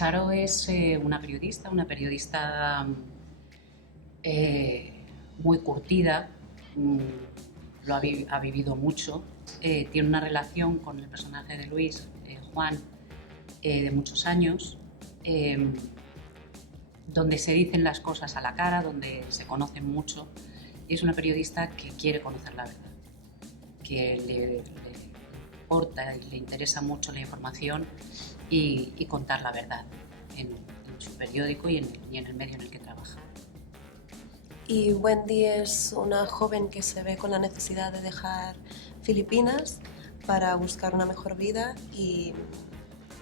Charo es una periodista muy curtida, ha vivido mucho, tiene una relación con el personaje de Luis, Juan, de muchos años, donde se dicen las cosas a la cara, donde se conocen mucho, y es una periodista que quiere conocer la verdad, que le importa y le interesa mucho la información y contar la verdad en su periódico y en el medio en el que trabaja. Y Wendy es una joven que se ve con la necesidad de dejar Filipinas para buscar una mejor vida y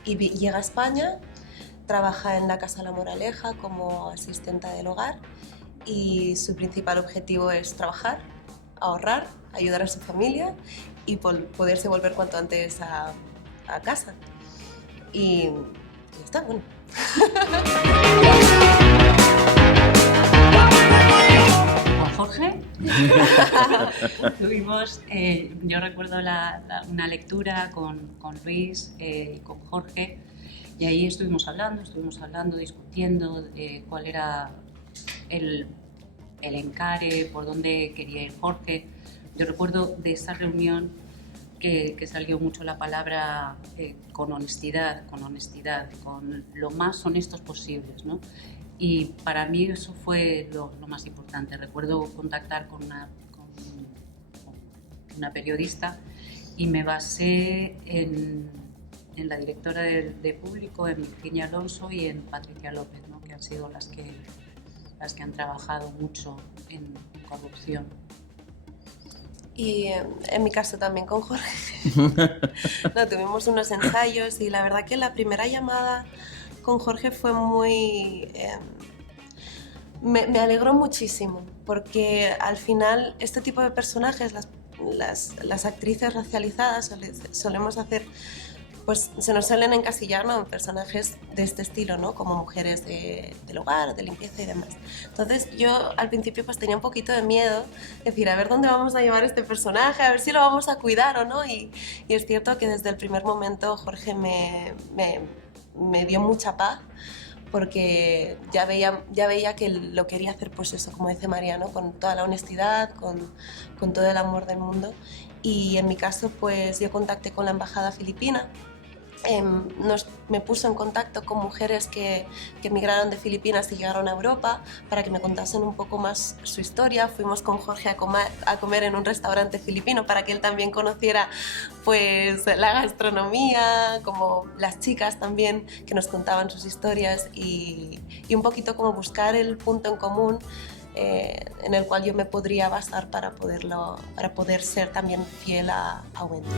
llega a España, trabaja en la Casa La Moraleja como asistenta del hogar y su principal objetivo es trabajar, ahorrar, ayudar a su familia y poderse volver cuanto antes a casa. Y ya está, bueno. Jorge, tuvimos, yo recuerdo una lectura con Luis y con Jorge, y ahí estuvimos hablando, discutiendo cuál era el encare, por dónde quería ir Jorge. Yo recuerdo de esa reunión que salió mucho la palabra con honestidad, con lo más honestos posibles, ¿no? Y para mí eso fue lo más importante. Recuerdo contactar con una periodista y me basé en la directora de Público, en Virginia Alonso y en Patricia López, ¿no? Que han sido las que han trabajado mucho en corrupción. Y en mi caso también con Jorge. No, tuvimos unos ensayos y la verdad que la primera llamada con Jorge fue muy... me alegró muchísimo, porque al final este tipo de personajes, las actrices racializadas, solemos hacer, pues se nos suelen encasillar, ¿no?, en personajes de este estilo, ¿no?, como mujeres del hogar, de limpieza y demás. Entonces yo al principio pues tenía un poquito de miedo, decir, a ver dónde vamos a llevar este personaje, a ver si lo vamos a cuidar o no, y es cierto que desde el primer momento Jorge me dio mucha paz, porque ya veía que lo quería hacer, pues eso, como dice Mariano, con toda la honestidad, con todo el amor del mundo. Y en mi caso, pues yo contacté con la embajada filipina. Me puso en contacto con mujeres que emigraron de Filipinas y llegaron a Europa para que me contasen un poco más su historia. Fuimos con Jorge a comer en un restaurante filipino para que él también conociera pues la gastronomía, como las chicas también que nos contaban sus historias y un poquito como buscar el punto en común en el cual yo me podría basar para poder ser también fiel a Wendy.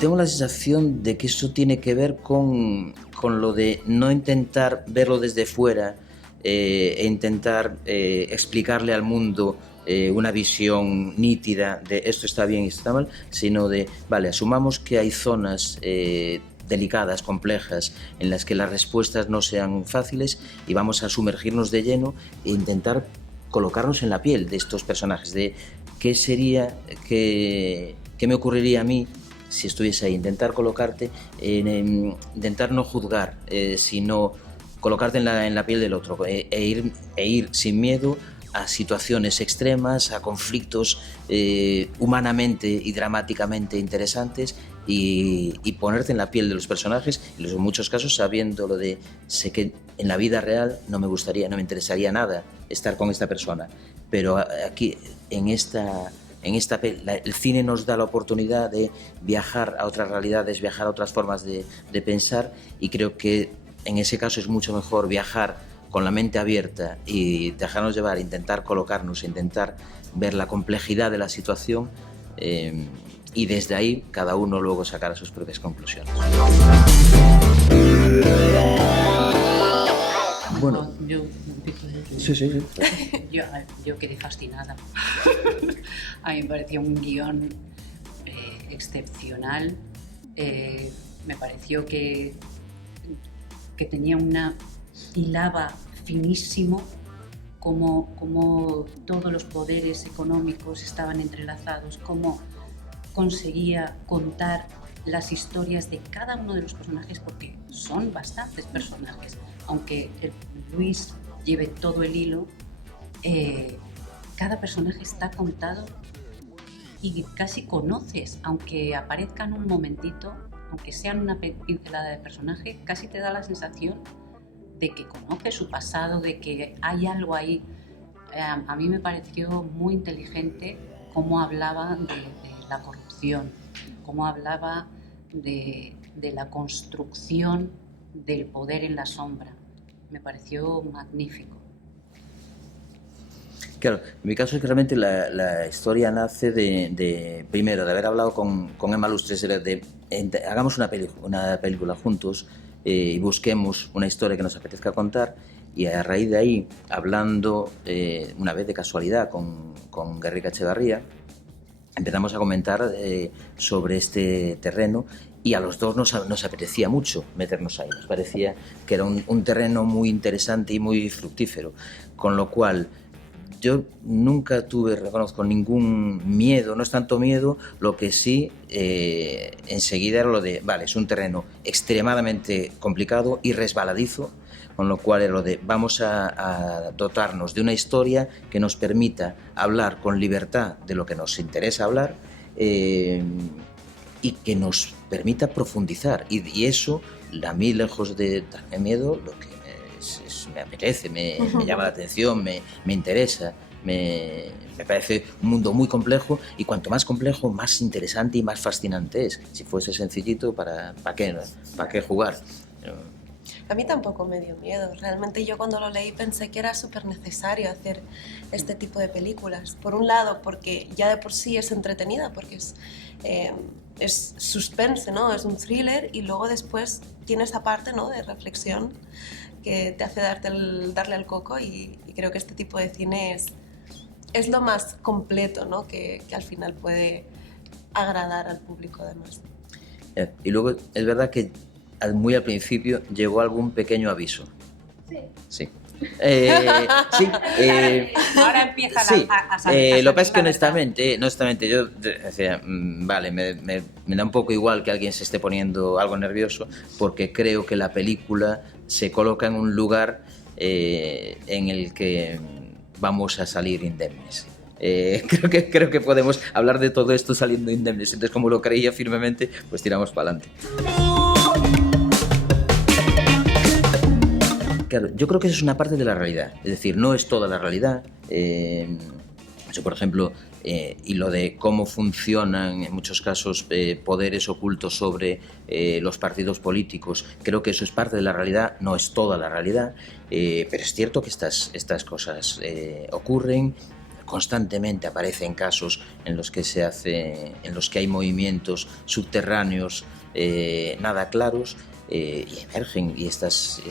Tengo la sensación de que eso tiene que ver con lo de no intentar verlo desde fuera e intentar explicarle al mundo una visión nítida de esto está bien y esto está mal, sino de, vale, asumamos que hay zonas delicadas, complejas, en las que las respuestas no sean fáciles y vamos a sumergirnos de lleno e intentar colocarnos en la piel de estos personajes, de qué sería, qué me ocurriría a mí si estuviese ahí, intentar colocarte, intentar no juzgar, sino colocarte en la piel del otro e ir sin miedo a situaciones extremas, a conflictos humanamente y dramáticamente interesantes y ponerte en la piel de los personajes, y en muchos casos sabiendo lo de, sé que en la vida real no me interesaría nada estar con esta persona, pero aquí el cine nos da la oportunidad de viajar a otras realidades, viajar a otras formas de pensar, y creo que en ese caso es mucho mejor viajar con la mente abierta y dejarnos llevar, intentar colocarnos, intentar ver la complejidad de la situación y desde ahí cada uno luego sacará sus propias conclusiones. Bueno, Sí. Yo quedé fascinada. A mí me pareció un guión excepcional. Me pareció que tenía hilaba finísimo cómo todos los poderes económicos estaban entrelazados, cómo conseguía contar las historias de cada uno de los personajes, porque son bastantes personajes, aunque Luis lleve todo el hilo, cada personaje está contado y casi conoces, aunque aparezcan un momentito, aunque sean una pincelada de personaje, casi te da la sensación de que conoces su pasado, de que hay algo ahí. A mí me pareció muy inteligente cómo hablaba de la corrupción, cómo hablaba de la construcción del poder en la sombra. Me pareció magnífico. Claro, en mi caso es que realmente la historia nace primero, de haber hablado con Emma Lustres, hagamos una película juntos y busquemos una historia que nos apetezca contar, y a raíz de ahí, hablando una vez de casualidad con Guerrica Echevarría, empezamos a comentar sobre este terreno, y a los dos nos apetecía mucho meternos ahí. Nos parecía que era un terreno muy interesante y muy fructífero, con lo cual yo nunca reconozco ningún miedo, no es tanto miedo, lo que sí enseguida era lo de, vale, es un terreno extremadamente complicado y resbaladizo, con lo cual era lo de, vamos a dotarnos de una historia que nos permita hablar con libertad de lo que nos interesa hablar, y que nos permita profundizar, y eso, a mí, lejos de darme miedo, lo que me apetece, me llama la atención, me interesa, me parece un mundo muy complejo, y cuanto más complejo, más interesante y más fascinante es. Si fuese sencillito, ¿para qué jugar? A mí tampoco me dio miedo. Realmente yo cuando lo leí pensé que era súper necesario hacer este tipo de películas. Por un lado, porque ya de por sí es entretenida, porque es suspense, ¿no? Es un thriller, y luego después tiene esa parte, ¿no?, de reflexión que te hace darle al coco, y creo que este tipo de cine es lo más completo, ¿no?, que al final puede agradar al público además. Y luego es verdad que muy al principio llegó algún pequeño aviso. Sí. Sí. Sí, ahora empieza a salir. Lo que pasa es que honestamente yo decía, vale, me da un poco igual que alguien se esté poniendo algo nervioso, porque creo que la película se coloca en un lugar en el que vamos a salir indemnes. Creo que podemos hablar de todo esto saliendo indemnes. Entonces, como lo creía firmemente, pues tiramos para adelante. Claro, yo creo que eso es una parte de la realidad, es decir, no es toda la realidad. Eso, por ejemplo, y lo de cómo funcionan en muchos casos poderes ocultos sobre los partidos políticos, creo que eso es parte de la realidad, no es toda la realidad, pero es cierto que estas cosas ocurren. Constantemente aparecen casos en los que hay movimientos subterráneos nada claros, y emergen, y estos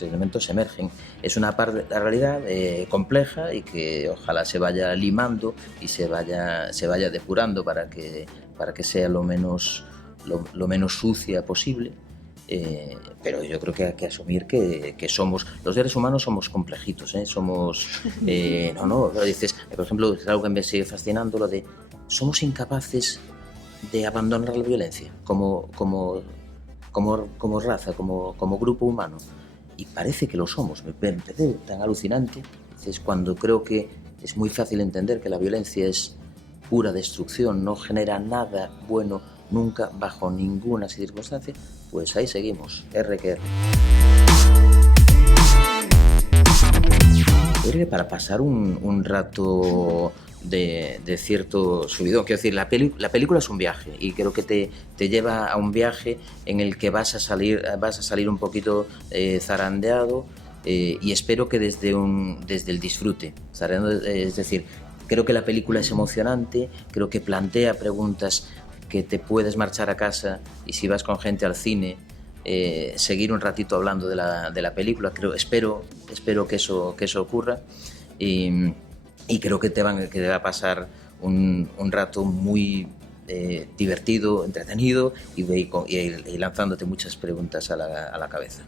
elementos emergen. Es una parte de la realidad compleja, y que ojalá se vaya limando y se vaya depurando para que sea lo menos sucia posible. Pero yo creo que hay que asumir que somos, los seres humanos somos complejitos, somos, pero dices, por ejemplo, es algo que me sigue fascinando, lo de somos incapaces de abandonar la violencia como raza, como grupo humano, y parece que lo somos. Me parece tan alucinante. Es cuando creo que es muy fácil entender que la violencia es pura destrucción, no genera nada bueno nunca, bajo ninguna circunstancia, pues ahí seguimos, R que R. Yo creo que para pasar un rato de cierto subidón, quiero decir, la película es un viaje, y creo que te lleva a un viaje en el que vas a salir un poquito zarandeado, y espero que desde el disfrute, es decir, creo que la película es emocionante, creo que plantea preguntas que te puedes marchar a casa, y si vas con gente al cine, seguir un ratito hablando de la película. Espero que eso ocurra, y creo que te va a pasar un rato muy divertido, entretenido, y lanzándote muchas preguntas a la cabeza.